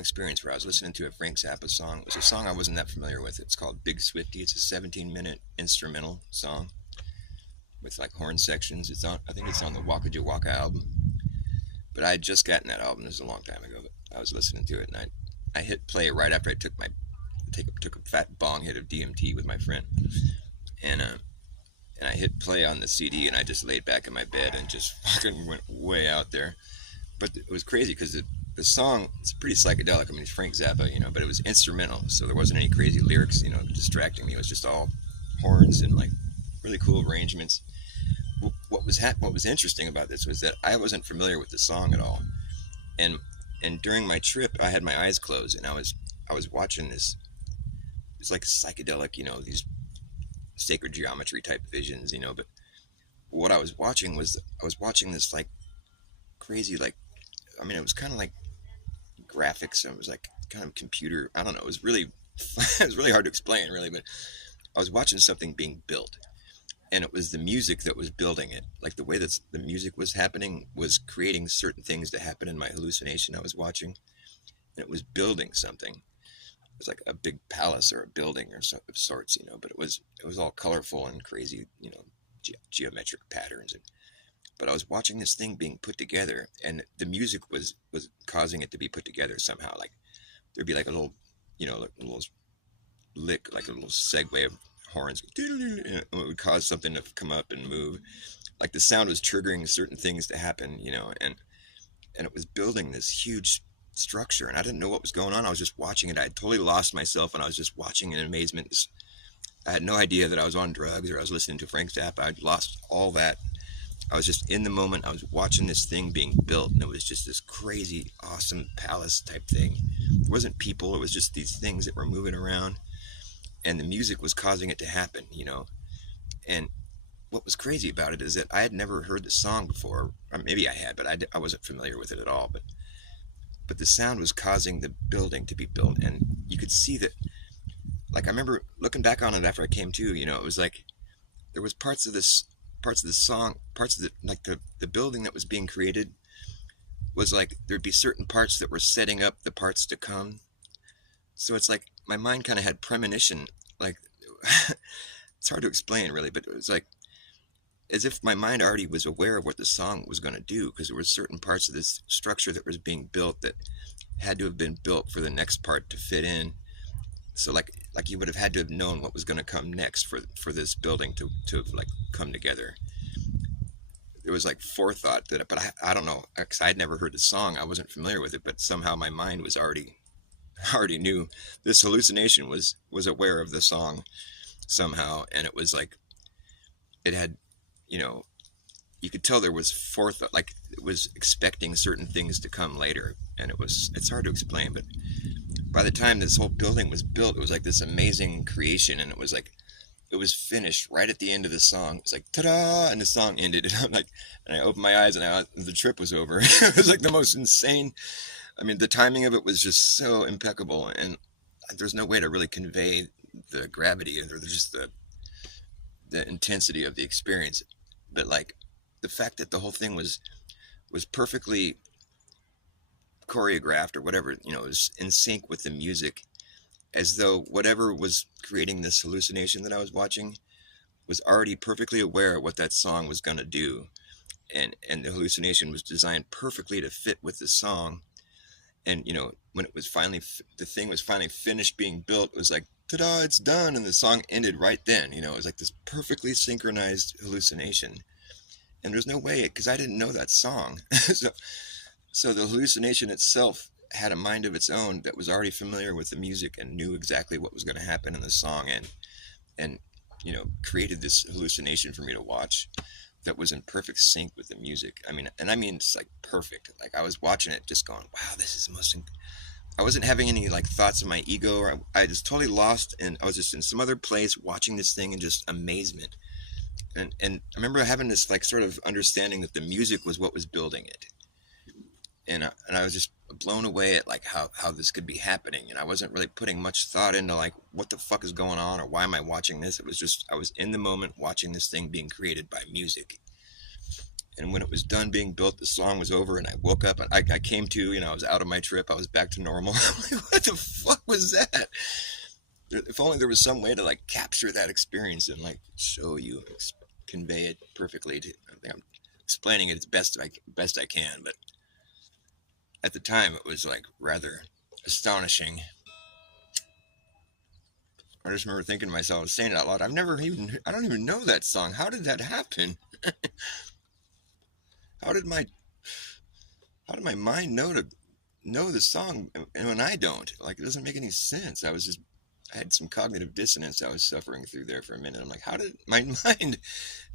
experience where I was listening to a Frank Zappa song. It was a song I wasn't that familiar with. It's called Big Swifty. It's a 17-minute instrumental song with like horn sections. It's on. I think it's on the Waka Waka album. But I had just gotten that album. This was a long time ago. But I was listening to it, and I hit play right after I took a fat bong hit of DMT with my friend, and and I hit play on the CD, and I just laid back in my bed and just fucking went way out there. But it was crazy because the song, it's pretty psychedelic. I mean, it's Frank Zappa, but it was instrumental, so there wasn't any crazy lyrics, distracting me. It was just all horns and like really cool arrangements. What was interesting about this was that I wasn't familiar with the song at all, and during my trip, I had my eyes closed, and I was watching this. It's like psychedelic, these sacred geometry type visions, But what I was watching this like crazy, like, I mean, it was kind of like graphics. And it was like kind of computer. I don't know. It was really, it was really hard to explain, really. But I was watching something being built, and it was the music that was building it. Like the way that the music was happening was creating certain things to happen in my hallucination I was watching, and it was building something. It was like a big palace or a building or of sorts, But it was all colorful and crazy, geometric patterns. But I was watching this thing being put together, and the music was causing it to be put together somehow. Like there'd be like a little, a little lick, like a little segue of horns, and it would cause something to come up and move. Like the sound was triggering certain things to happen, and it was building this huge structure, and I didn't know what was going on. I was just watching it. I had totally lost myself, and I was just watching in amazement. I had no idea that I was on drugs or I was listening to Frank Zappa. I'd lost all that. I was just in the moment. I was watching this thing being built, and it was just this crazy, awesome palace type thing. It wasn't people. It was just these things that were moving around, and the music was causing it to happen, And what was crazy about it is that I had never heard the song before. Or maybe I had, but I wasn't familiar with it at all. But the sound was causing the building to be built, and you could see that. Like I remember looking back on it after I came to, it was like there was parts of the song, parts of the building that was being created was like there'd be certain parts that were setting up the parts to come. So it's like my mind kind of had premonition, like it's hard to explain really, but it was like as if my mind already was aware of what the song was going to do, because there were certain parts of this structure that was being built that had to have been built for the next part to fit in. So like you would have had to have known what was going to come next for this building to like come together. There was like forethought but I don't know, because I'd never heard the song. I wasn't familiar with it, but somehow my mind was already knew this hallucination was aware of the song somehow, and it was like it had, you could tell there was forethought, like it was expecting certain things to come later, and it's hard to explain, but by the time this whole building was built, it was like this amazing creation, and it was finished right at the end of the song. It was like ta-da, and the song ended, and and I opened my eyes, and the trip was over. It was like the most insane. I mean, the timing of it was just so impeccable, and there's no way to really convey the gravity or just the intensity of the experience. But like the fact that the whole thing was perfectly choreographed or whatever, it was in sync with the music, as though whatever was creating this hallucination that I was watching was already perfectly aware of what that song was going to do, and the hallucination was designed perfectly to fit with the song. And when it was the thing was finally finished being built, it was like ta-da, it's done, and the song ended right then. It was like this perfectly synchronized hallucination, and there's no way, because I didn't know that song. So the hallucination itself had a mind of its own that was already familiar with the music and knew exactly what was going to happen in the song, and created this hallucination for me to watch that was in perfect sync with the music. I mean it's like perfect. Like I was watching it just going, wow, this is the most I wasn't having any like thoughts of my ego, or I just totally lost, and I was just in some other place watching this thing in just amazement. And I remember having this like sort of understanding that the music was what was building it. And I was just blown away at like how this could be happening, and I wasn't really putting much thought into like what the fuck is going on or why am I watching this. It was just I was in the moment watching this thing being created by music, And when it was done being built, the song was over, and I woke up, and I came to, I was out of my trip. I was back to normal. I'm like, what the fuck was that? If only there was some way to like capture that experience and like show you, convey it perfectly. I think I'm explaining it as best I can, but at the time it was like rather astonishing. I just remember thinking to myself, saying it out loud. I don't even know that song. How did that happen? How did my, how did my mind know the song and when I don't? Like, it doesn't make any sense. I had some cognitive dissonance I was suffering through there for a minute. I'm like, how did my mind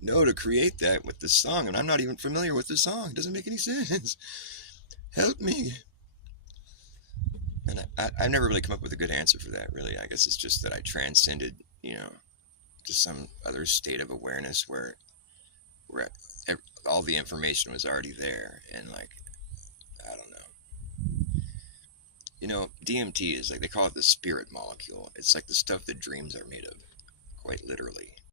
know to create that with the song? And I'm not even familiar with the song. It doesn't make any sense. Help me. And I've never really come up with a good answer for that, really. I guess it's just that I transcended, to some other state of awareness where all the information was already there. And, like, I don't know. DMT is like, they call it the spirit molecule. It's like the stuff that dreams are made of, quite literally.